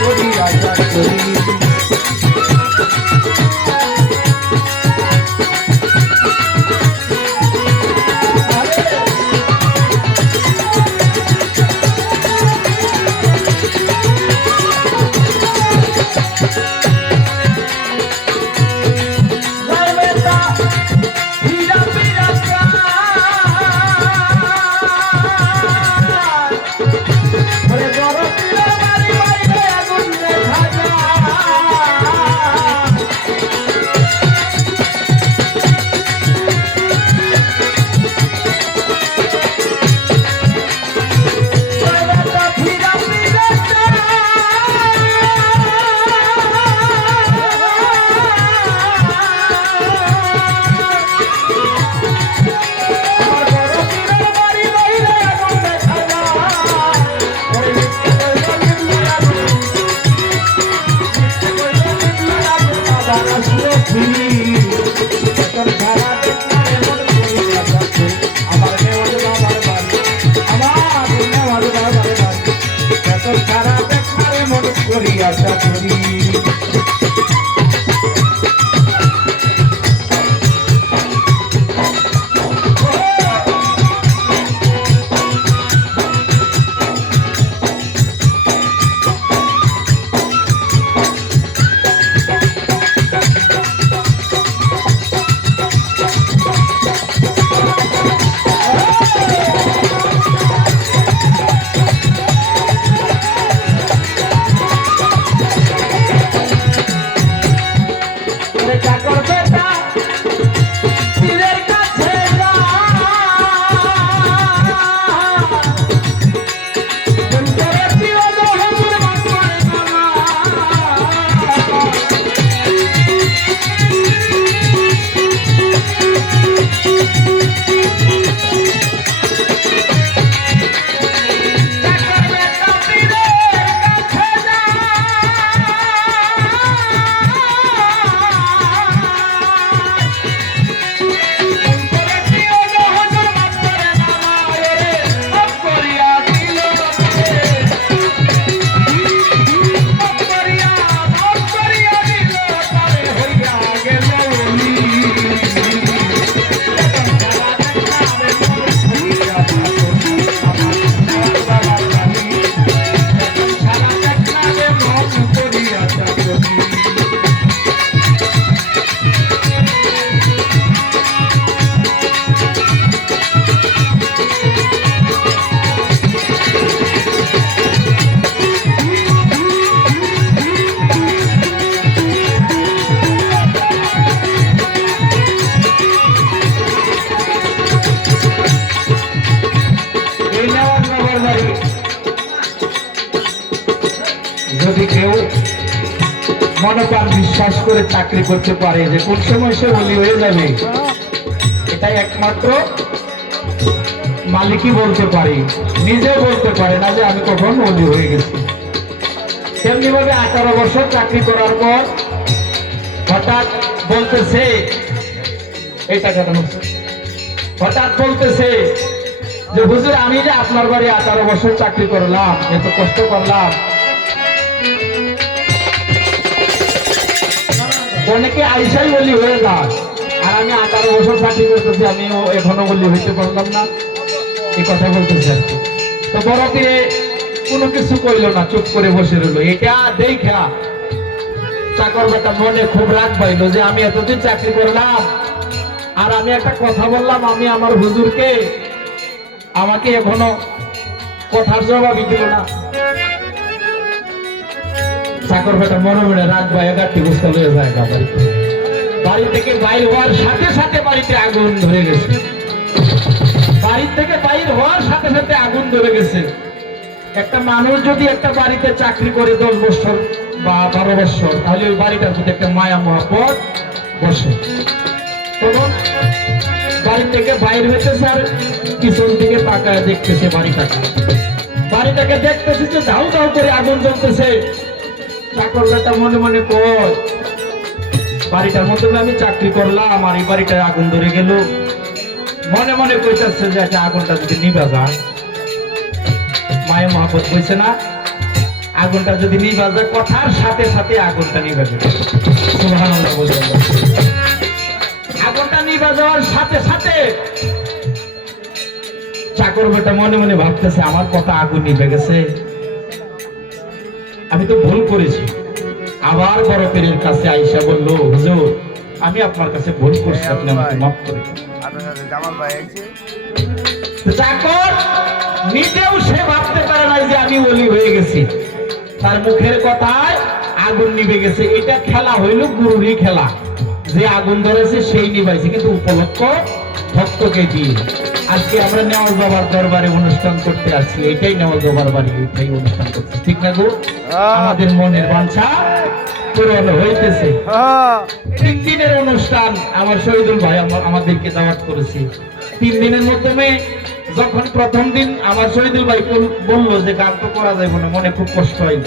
করি আশা করি আশা করি যদি কেউ মনোপ্রাণ বিশ্বাস করে চাকরি করতে পারে যে কোন সময় সে বলি হয়ে যাবে, এটাই একমাত্র মালিকই বলতে পারে, নিজে বলতে পারে না যে আমি কখন বলি হয়ে গেছি। তেমনি ভাবে 18 বছর চাকরি করার পর হঠাৎ বলতেছে এটা কেন হঠাৎ বলতেছে যে হুজুর আমি যে আপনার বাড়ি 18 বছর চাকরি করলাম, এত কষ্ট করলাম, অনেকে আইসাই বলি হয়ে যায়, আর আমি 18 বছর চাকরি করতেছি, আমি এখনো বলি হইতে পারলাম না, এই কথা বলতেছে আর কি। তো বড় পীরে কোনো কিছু কইল না, চুপ করে বসে রইল। এটা দেখা চাকর বেটা মনে খুব রাগ পাইল যে আমি এতদিন চাকরি করলাম আর আমি একটা কথা বললাম, আমি আমার হুজুরকে, আমাকে এখনো কথার জবাবই দিল না। চাকর বেটা মনে মনে রাগ পাই এগারটি বুঝতে হয়ে যায় বাড়ি থেকে বাইর হওয়ার সাথে সাথে বাড়িতে আগুন ধরে গেছে। বাড়ি থেকে বাইর হওয়ার সাথে সাথে আগুন ধরে গেছে। একটা মানুষ যদি একটা বাড়িতে চাকরি করে 10 বছর বা 12 বছর, তাহলে ওই বাড়িটার প্রতি একটা মায়া মহব্বত বসে। তখন বাড়ি থেকে বাইর হইতেছে আর পিছন দিকে তাকায় দেখতেছে বাড়িটাকে দেখতেছে যে ধাউ ধাউ করে আগুন জ্বলতেছে। চাকর বেটা মনে মনে কয় বাড়িটার মধ্যে আমি চাকরি করলাম আর এই বাড়িটায় আগুন ধরে গেল। মনে মনে কইতেছে যে আগুনটা যদি নিভা যায়, মায়ের মহাপত বলছে না, আগুনটা যদি নিভা যায় কথার সাথে সাথে আগুনটা নিভে যাবে। সুবহানাল্লাহ বলবেন। আগুনটা নিভা যাওয়ার সাথে সাথে চাকর বেটা মনে মনে ভাবতেছে আমার কথা আগুন নিভে গেছে, আমি তো ভুল করেছি। আবার বড় পীরের কাছে আইসা বলল, হুজুর আমি আপনার কাছে ভুল করছি, আপনি আমাকে মাফ করে দিন। চাকর নিজেও সে ভাবতে পারে না যে আমি ওলি হয়ে গেছি, তার মুখের কথায় আগুন নিভে গেছে। এটা খেলা হইল গুরুরই খেলা, যে আগুন ধরেছে সেই নিভাইছে, কিন্তু উপলক্ষ ভক্তকে দিয়ে। আজকে আমরা নেওয়াজ বাবার দরবারে অনুষ্ঠান করতে আসছি, এটাই নেওয়াজ বাবার বাড়ি, এটাই অনুষ্ঠান করছি, ঠিক না গো? আমাদের মনের বাঞ্ছা পূরণ হইতেছে। 3 দিনের অনুষ্ঠান আমার শহীদুল ভাই আমাদেরকে দাওয়াত করেছে। 3 দিনের মাধ্যমে যখন প্রথম দিন আমার শহীদুল ভাই বললো যে গান তো করা যাবে না, মনে খুব কষ্ট হয়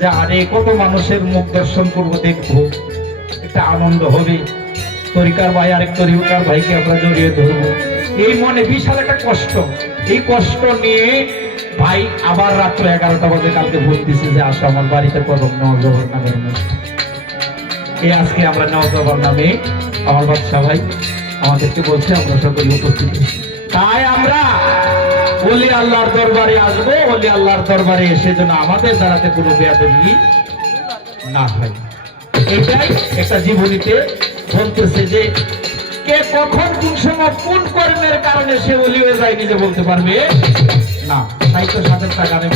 যে আরে কত মানুষের মুখ দর্শন করবো, দেখবো, একটা আনন্দ হবে, তরিকার ভাই আরেক তরিকার ভাইকে আমরা জড়িয়ে ধরবো, এই মনে বিশাল একটা কষ্ট। এই কষ্ট নিয়ে ভাই আবার রাত্র 11টা বাজে কালকে বলতেছে যে আসো আমার বাড়িতে করব নেওয়াজ বাবার নামের অনুষ্ঠান। এই আজকে আমরা নেওয়াজ বাবার নামে আমার বাদশা ভাই আমাদেরকে বলছে আমরা সকলে উপস্থিত। তাই আমরা ওলি আল্লাহর দরবারে আসবো, ওলি আল্লাহর দরবারে এসে যেন আমাদের দ্বারাতে কোনো বেয়াদবি না হয়। এটাই একটা জীবনীতে বলতেছে যে কে কখন কোন সময় কোন কর্মের কারণে সে ওলি হয়ে যায় নিজে বলতে পারবে না। তাই তো 7টা গানে